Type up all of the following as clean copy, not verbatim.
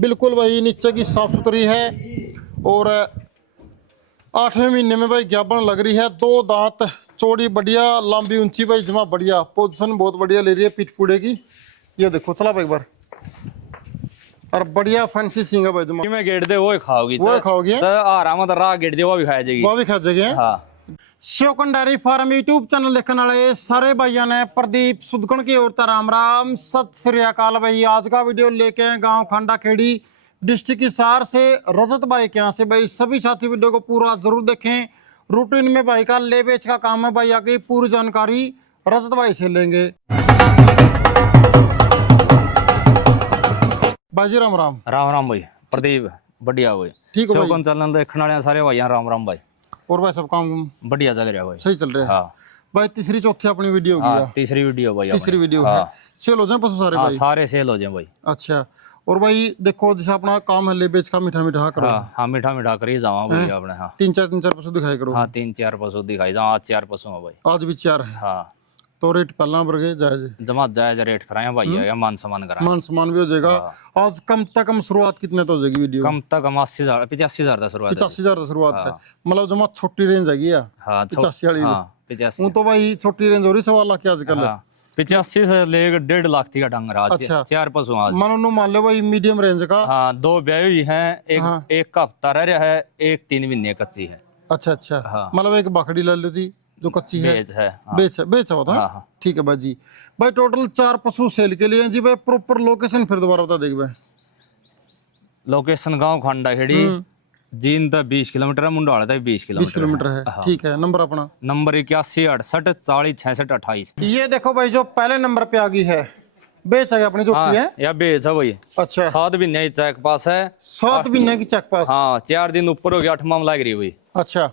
बिल्कुल भाई नीचे की साफ सुथरी है और 8वें महीने में भाई ज्ञापन लग रही है। 2 दांत, चौड़ी बढ़िया, लंबी ऊंची भाई जमा बढ़िया, पोजीशन बहुत बढ़िया ले रही है पीठ पूड़े की। ये देखो चला भाई एक बार, और बढ़िया फैंसी सिंग है भाई जमा। में गेट दे वो खाओगी, वो खाओगी आराम रा गेट दे वो भी खाई जाएगी, वो भी खा जाएगी। हाँ। श्योकन डेयरी फार्म यूट्यूब चैनल देखने वाले सारे भाइयों ने प्रदीप सुदगुण की ओर राम राम सत श्री अकाल। भाई आज का वीडियो लेके आए गांव खांडा खेड़ी डिस्ट्रिक्ट हिसार से रजत भाई के यहाँ से। भाई सभी साथी वीडियो को पूरा जरूर देखें। रूटीन में भाई का ले बेच का काम है। भाई आगे पूरी जानकारी रजत भाई से लेंगे। भाई राम राम। राम राम भाई प्रदीप, बढ़िया भाई। ठीक है भाई। श्योकन चैनल देखने वाले सारे भाई राम राम भाई। और भाई सब काम बढ़िया चल रहा भाई, सही चल रहा है। हाँ भाई तीसरी चौथी अपनी वीडियो होगी। हाँ, तीसरी वीडियो भाई, तीसरी वीडियो हाँ। है। सेल हो जाए पशु सारे हाँ, भाई? सारे सेल हो जाए भाई। अच्छा, और भाई देखो जैसे अपना काम है ले बेच का, मीठा मीठा करो। हाँ हाँ, मीठा मीठा कर ही जावा भाई अपने। हाँ 3-4 पशु दिखाई करो। हाँ, 3-4 पशु दिखाई जाओ। आज 4 पशु है भाई, आज भी 4 है। हाँ। तो रेट पहला वर्गे जायज जमा जायज रेट कराए भाई, या मान सम्मान कराए। मान सम्मान भी हो जाएगा। आज कम से कम शुरुआत कितने तो हो जाएगी वीडियो? कम तक हम 80,000 85,000 का शुरुआत है। 85,000 से शुरुआत है। मतलब जमा छोटी रेंज है या हाँ 85 वाली? हाँ 85। वो तो भाई छोटी रेंज हो रही 1.25 लाख की आजकल। 85 से लेकर 1.5 लाख तक का डंगर आज। अच्छा। 4 पशु आज। मानो मान लो भाई मीडियम रेंज का। हाँ, 2 ब्याही हैं, हाँ। एक का हफ्ता रह रहा है, एक 3 महीने कच्ची है। अच्छा अच्छा। हाँ। मतलब एक बकरी ले लेती जो कच्ची है, बेच है। हाँ। बेचा होता है। हाँ, हाँ। ठीक है भाई जी। भाई टोटल 4 पशु सेल के लिए हैं जी। भाई प्रॉपर लोकेशन फिर दोबारा बता देंगे भाई। लोकेशन गांव खांडा खेड़ी, जीन तक 20 किलोमीटर है, मुंडाला तक 20 किलोमीटर है। हाँ। ठीक है। नंबर अपना? नंबर 81 68 40 66 28। ये देखो भाई जो पहले नंबर पे आ गई है, बेच है अपनी जो हाँ, है या बेच है भाई। अच्छा। 7 महीने चेक पास है। 7 महीने की चेक पास। हाँ, 4 दिन ऊपर हो गया, 8 माम लग रही भाई। अच्छा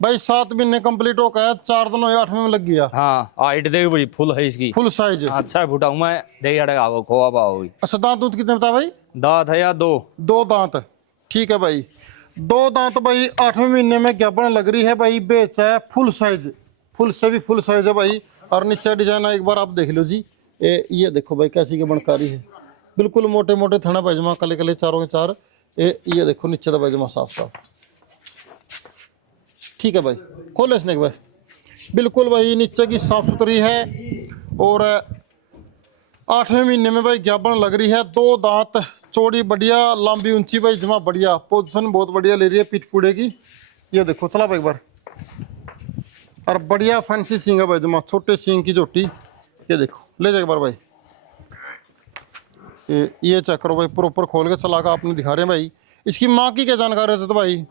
भाई 7 महीने कंप्लीट हो गया, 4 दिन 8वें में लग गया। हाँ, हाइट देख भाई, फुल है इसकी, फुल साइज। अच्छा फुटा हूँ मैं, देख अड़ेगा वो खोआ पाओ भाई। अच्छा दांत दूध कितने बता भाई? दांत है या 2 दांत। ठीक है भाई, 2 दांत भाई 8वें महीने में ज्ञापन लग रही है भाई। बेच है फुल साइज, फुल से भी फुल साइज है भाई। और नीचे डिजाइन एक बार आप देख लो जी। ये देखो भाई कैसी की बनकारी है, बिल्कुल मोटे मोटे थना भाईजमा, कले कले चारों के चार। ये देखो नीचे का भाईजमा साफ साफ। ठीक है भाई, खोले इसने भाई। बिल्कुल भाई नीचे की साफ सुथरी है और 8वें महीने में भाई ज्ञापन लग रही है। 2 दांत, चौड़ी बढ़िया, लंबी ऊंची भाई जमा बढ़िया, पोजीशन बहुत बढ़िया ले रही है पीठ पूड़े की। ये देखो चला भाई एक बार, और बढ़िया फैंसी सींग है भाई जमा, छोटे सींग की चोटी। ये देखो ले जाए एक बार भाई। ये चेक करो भाई, प्रॉपर खोल के चला कर आपने दिखा रहे हैं भाई। इसकी माँ की क्या जानकारी है तो भाई?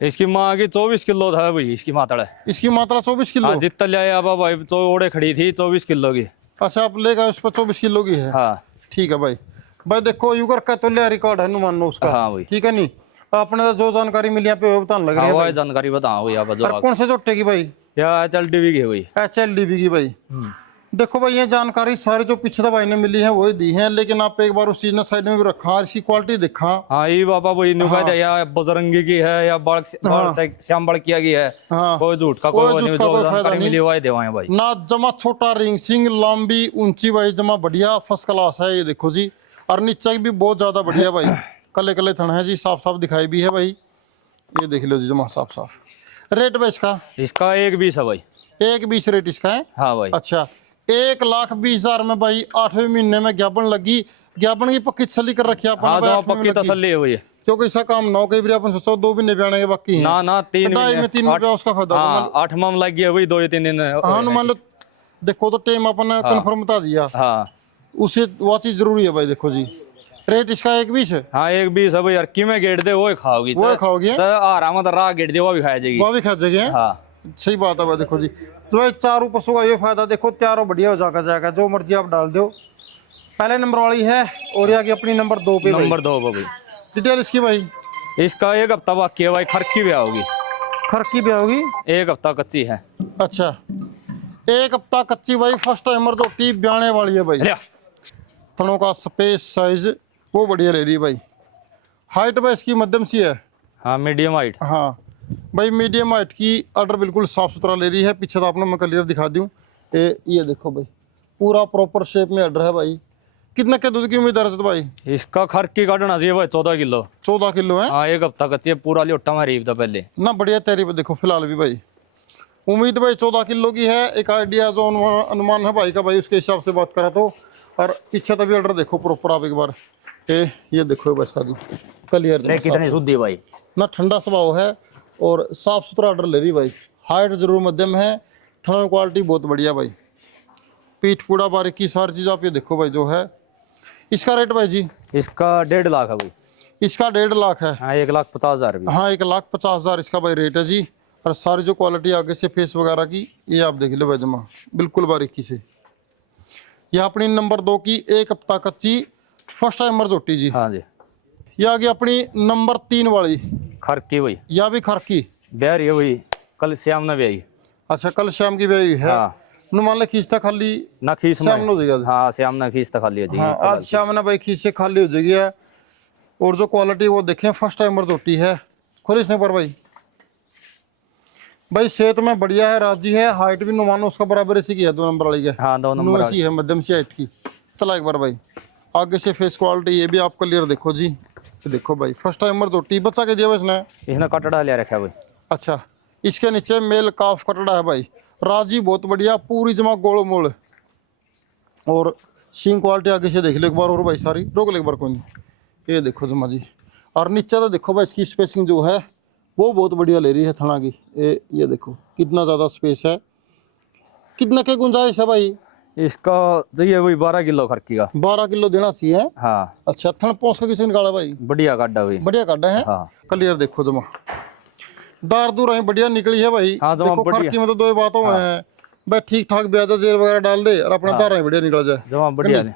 इसकी माँ की 24 किलो था भाई, इसकी मात्रा है। इसकी मात्रा 24 किलो? हाँ, जितना ले आया भाई, ओड़े खड़ी थी 24 किलो की। अच्छा, आप ले गए उस पर 24 किलो की है? हाँ। ठीक है भाई। भाई देखो यूगर का तो लिया रिकॉर्ड है नुमान नो उसका। हाँ भाई। ठीक है नहीं, अपने जो जानकारी मिली यहाँ पे वो बताने लग रही है हाँ, भाई। जानकारी बताओ भाई आप। और कौन से जोटे की भाई? या HLDV की भाई। HLDV की भाई। देखो भाई ये जानकारी सारी जो पीछे भाई ने मिली है वही दी है, लेकिन आप एक बार उस चीज ने साइड में भी रखा, इसकी क्वालिटी दिखा। हाँ, ये बाबा वही नुका या बजरंगी की है या श्याम बड़किया की है। हाँ। कोई झूठ का कोई नहीं, जो जानकारी मिली वही देवाएं भाई। ना जमा छोटा रिंग सिंग, लंबी ऊंची भाई जमा बढ़िया फर्स्ट क्लास है। ये देखो जी, और नीचे भी बहुत ज्यादा बढ़िया भाई, कले कले थन है जी, साफ साफ दिखाई भी है भाई। ये देख लो जी जमा साफ साफ। रेट भाई इसका 1,20 है भाई। 1,20 रेट इसका है? हाँ भाई। अच्छा, 1,20,000 में भाई 8वें महीने में ज्ञापन लगी। ज्ञापन की पक्की तसल्ली कर रखी हाँ, तो पक्की तसल्ली है भाई, क्योंकि इसका काम 9 के भी अपन सोचो 2 महीने बयाने के बाकी है ना 3 में 3 रुपया उसका फायदा। हाँ, 8 माम लग गया भाई, 2-3 दिन। हाँ मान लो देखो तो टाइम अपन कंफर्म बता दिया। हाँ, उसे वो चीज जरूरी है भाई। देखो जी रेट इसका 1,20 है। हाँ 1,20 है भाई यार। की में गेट दे वो खाओगी, वो खाओगी आराम रा गेट दे वो भी खाई जाएगी, वो भी खा जाएगी। हाँ सही बात है भाई। देखो जी तो भाई 4 पशु का ये फायदा, देखो त्यारों बढ़िया हो जाएगा, जो मर्जी आप डाल दो। पहले नंबर वाली है और ये अपनी नंबर 2 पे। नंबर 2 भाई। डिटेल इसकी भाई? इसका 1 हफ्ता बाकी है भाई, खरकी भी आओगी। खरकी भी होगी? 1 हफ्ता कच्ची है। अच्छा, 1 हफ्ता कच्ची भाई, फर्स्ट टाइमर जो टी ब्याने वाली है भाई। थनों का स्पेस साइज वो बढ़िया ले रही है भाई। हाइट भाई इसकी मध्यम सी है। हाँ, मीडियम हाइट। हाँ भाई मीडियम हाइट की, ऑर्डर बिल्कुल साफ सुथरा ले रही है। पीछे तो आपने मैं क्लियर दिखा दूँ। ये देखो भाई पूरा प्रॉपर शेप में ऑर्डर है भाई। कितना के दूध की उम्मीद है रजत भाई? इसका खर की काटना चाहिए भाई 14 किलो। 14 किलो है हाँ, 1 हफ्ता कच्ची है, पूरा लियोटा मारी था पहले ना, बढ़िया तैयारी पे देखो फिलहाल भी भाई। उम्मीद भाई 14 किलो की है। एक आइडिया जो अनुमान है भाई का भाई, उसके हिसाब से बात करा तो। और पीछे तभी ऑर्डर देखो प्रॉपर आप एक बार, ये देखो बस का जी क्लियर कितनी शुद्धि भाई ना, ठंडा स्वभाव है और साफ सुथरा ऑर्डर ले रही भाई। हाइट जरूर मध्यम है, थन क्वालिटी बहुत बढ़िया भाई, पीठ पूड़ा बारीकी सारी चीज़ आप ये देखो भाई जो है। इसका रेट भाई जी? इसका 1.5 लाख है भाई। इसका 1.5 लाख है। हाँ, 1,50,000 रुपये। हाँ, 1,50,000 इसका भाई रेट है जी। और सारी जो क्वालिटी आगे से फेस वगैरह की ये आप देख लो भाई जमा बिल्कुल बारीकी से। ये अपनी नंबर 2 की 1 हफ्ता कच्ची फर्स्ट टाइमर झोटी जी। हाँ जी। ये आ गई अपनी नंबर 3 वाली खर की भाई, या भी खरकी ब्याह रही है भाई, कल शाम न ब्याही। अच्छा, कल शाम की ब्याही है। हाँ, नु मान ले खींचता खाली ना खींच शाम में। हो जाएगा। हाँ, शाम ना खींचता खाली हो जाएगी। हाँ, आज शाम ना भाई खींच से खाली हो जाएगी है। और जो क्वालिटी वो देखें, फर्स्ट टाइमर झोटी है। खोल इसने पर भाई सेहत में बढ़िया है, राजी है। हाइट भी नुमानो उसका बराबर इसी की है, 2 नंबर वाली है। हाँ, 2 नंबर ऐसी है मध्यम सी हाइट की। चला एक बार भाई आगे से फेस क्वालिटी ये भी आप क्लियर देखो जी। ये देखो भाई फर्स्ट टाइमर झोटी बच्चा के दिया भाई इसने। इसने कटड़ा लिया रखा भाई। अच्छा, इसके नीचे मेल काफ कटड़ा है भाई, राजी बहुत बढ़िया, पूरी जमा गोल मोल। और सींग क्वालिटी आगे से देख लो एक बार और भाई, सारी रोक ले एक बार कोई नहीं। ये देखो जमा जी। और नीचे तो देखो भाई इसकी स्पेसिंग जो है वो बहुत बढ़िया ले रही है थना की। ये देखो कितना ज़्यादा स्पेस है। कितना के गुंजाइश है भाई? इसका चाहिए वही 12 किलो खरकी का। 12 किलो देना चाहिए। हाँ, अच्छा, थन पहुँच के किसे निकाला भाई? बढ़िया काटा भाई। बढ़िया काटा है। हाँ, क्लियर देखो जमा दार दूर है, बढ़िया निकली है भाई। हाँ, जमा देखो बढ़िया। खर्ची में तो 2 बातों में है भाई, ठीक ठाक ब्याज जेल वगैरह डाल दे और अपना दार बढ़िया निकल जाए। जमा बढ़िया ने।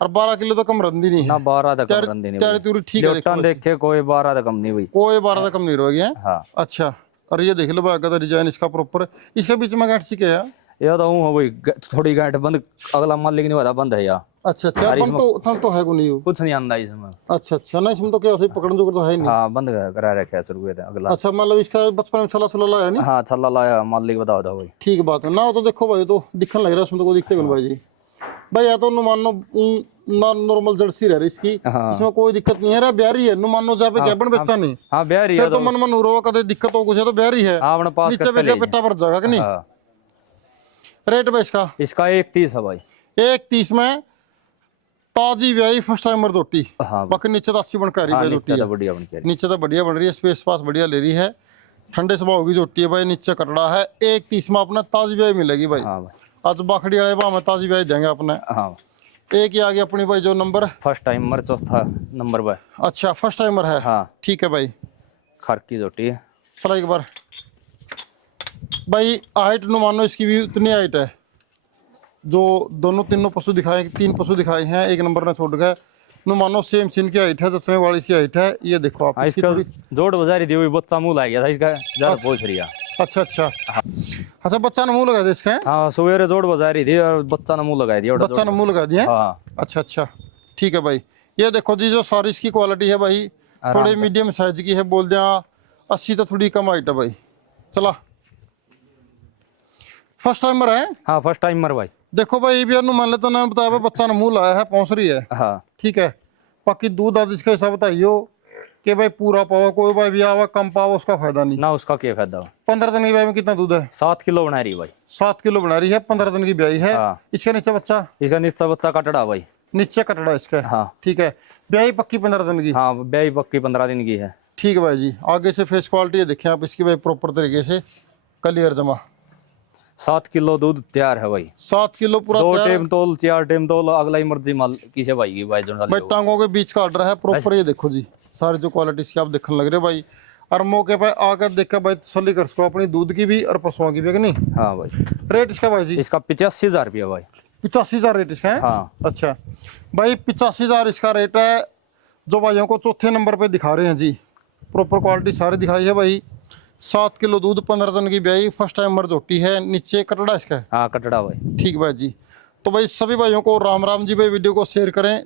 और 12 किलो तो कम रंदी नहीं है ना 12 तक कम रंदी नहीं त्यारी भाई। तुरी ठीक है। लियोटा देखे कोई 12 तक कम नहीं भाई। कोई 12 कम नहीं रोगी है। हाँ, अच्छा, और ये देख लो भाई अगर डिजाइन इसका प्रॉपर, इसके बीच में गांठ सी क्या है? ये तो हूँ भाई, थोड़ी गांठ बंद, अगला माल लेकिन वाला बंद है यार। अच्छा अच्छा, अपन तो थन तो है को नहीं हो। कुछ नहीं आंदा इसमें। अच्छा अच्छा, ना इसमें तो क्या होता पकड़न जो तो है नहीं। हाँ, बंद करा रखे है शुरू में अगला। अच्छा, मतलब इसका बचपन में छला छला लाया नहीं। हाँ, छल्ला लाया माल लेके बताओ था भाई। ठीक बात है ना, वो तो देखो भाई तो दिखने लग रहा है उसमें तो कोई दिखते भाई जी। भाई या तो नुमानो नॉर्मल जर्सी रह रही इसकी। हाँ। इसमें कोई दिक्कत नहीं है रे, ब्यारी है। नुमानो जहाँ पे कैबन बच्चा नहीं। हाँ, ब्याह रही फिर है तो मन मन उरो कदे दिक्कत हो कुछ है तो ब्यारी है। हाँ, अपने पास नीचे करके बेटा ले पेटा पर जाएगा कि नहीं। हाँ, रेट भाई इसका? इसका 1,30 है भाई। 1,30 में ताजी ब्याई फर्स्ट टाइमर रोटी। हाँ, बाकी नीचे तो 80 बनकर हाँ, रोटी नीचे है। तो बढ़िया बन चाहिए। नीचे तो बढ़िया बन रही है, स्पेस पास बढ़िया ले रही है, ठंडे स्वभाव की रोटी है भाई। नीचे कटड़ा है। 1,30 में अपना ताजी ब्याई मिलेगी भाई। हाँ भाई। आज बाखड़ी वाले भाव में ताजी ब्याई देंगे अपने। हाँ, एक ही आ गया अपनी भाई जो नंबर। फर्स्ट टाइमर चौथा नंबर भाई। अच्छा, फर्स्ट टाइमर है। हाँ, ठीक है भाई, खर की रोटी है। चलो एक बार भाई हाइट नु मानो इसकी भी उतनी हाइट है जो दोनों तीनों पशु दिखाए, 3 पशु दिखाए हैं, एक नंबर ने छोड़ गए। नु मानो सेम सीन की हाइट है, दसने वाली सी हाइट है। ये देखो आप हाँ, इसकी इसका थोड़ी- जोड़ बजा रही थी वही बच्चा मुँह ला गया था इसका, ज्यादा पूछ रही है। अच्छा अच्छा। अच्छा, बच्चा ने मुंह लगा दिया इसका? हाँ, सवेरे जोड़ बजा रही थी और बच्चा ने मुँह लगाई दिया। बच्चा ने मुंह लगा दिया। हाँ, अच्छा अच्छा, ठीक है भाई। ये देखो जी जो सारी इसकी क्वालिटी है भाई, थोड़ी मीडियम साइज की है, बोल दिया 80 तो थोड़ी कम हाइट है भाई। चला, फर्स्ट टाइमर है। हाँ, फर्स्ट टाइमर भाई। देखो भाई भी मान लेते ना बताया भाई, बच्चा ने मुंह लाया है, पहुंच रही है। हाँ, ठीक है, बाकी दूध आदि इसका हिसाब बताइयो कि भाई पूरा पाओ, कोई भाई भी आवा कम पाओ उसका फायदा नहीं। ना उसका क्या फायदा। 15 दिन की ब्याई में कितना दूध है? 7 किलो बना रही भाई। 7 किलो बना रही है, 15 दिन की ब्याई है। हाँ। इसके नीचे बच्चा? इसका नीचा बच्चा कटड़ा भाई। नीचे कटड़ा इसका। हाँ, ठीक है, ब्याई पक्की 15 दिन की। हाँ, ब्याही पक्की 15 दिन की है। ठीक है भाई जी। आगे से फेस क्वालिटी देखें आप इसकी भाई प्रॉपर तरीके से क्लियर जमा। 7 किलो दूध तैयार है भाई। 7 किलो पूरा 2 तैयार। टाइम तोल, 4 टाइम तोल, अगला ही मर्जी माल किसे भाई की भाई जो भाई टांगों के बीच का ऑर्डर है प्रॉपर। ये देखो जी सारी जो क्वालिटी इसकी आप देखने लग रहे हो भाई। और मौके पर आकर देख कर भाई तसल्ली कर सको अपनी दूध की भी और पशुओं की भी, कि नहीं। हाँ भाई। रेट इसका भाई जी? इसका 85,000 रुपया भाई। 85,000 रेट इसका है। हाँ। अच्छा भाई, 85,000 इसका रेट है। जो भाइयों को चौथे नंबर पे दिखा रहे हैं जी, प्रॉपर क्वालिटी सारी दिखाई है भाई। 7 किलो दूध, 15 दिन की ब्याई, फर्स्ट टाइमर झोटी है, नीचे कटड़ा इसका है। हाँ, कटड़ा भाई। ठीक भाई जी। तो भाई सभी भाइयों को राम राम जी भाई, वीडियो को शेयर करें।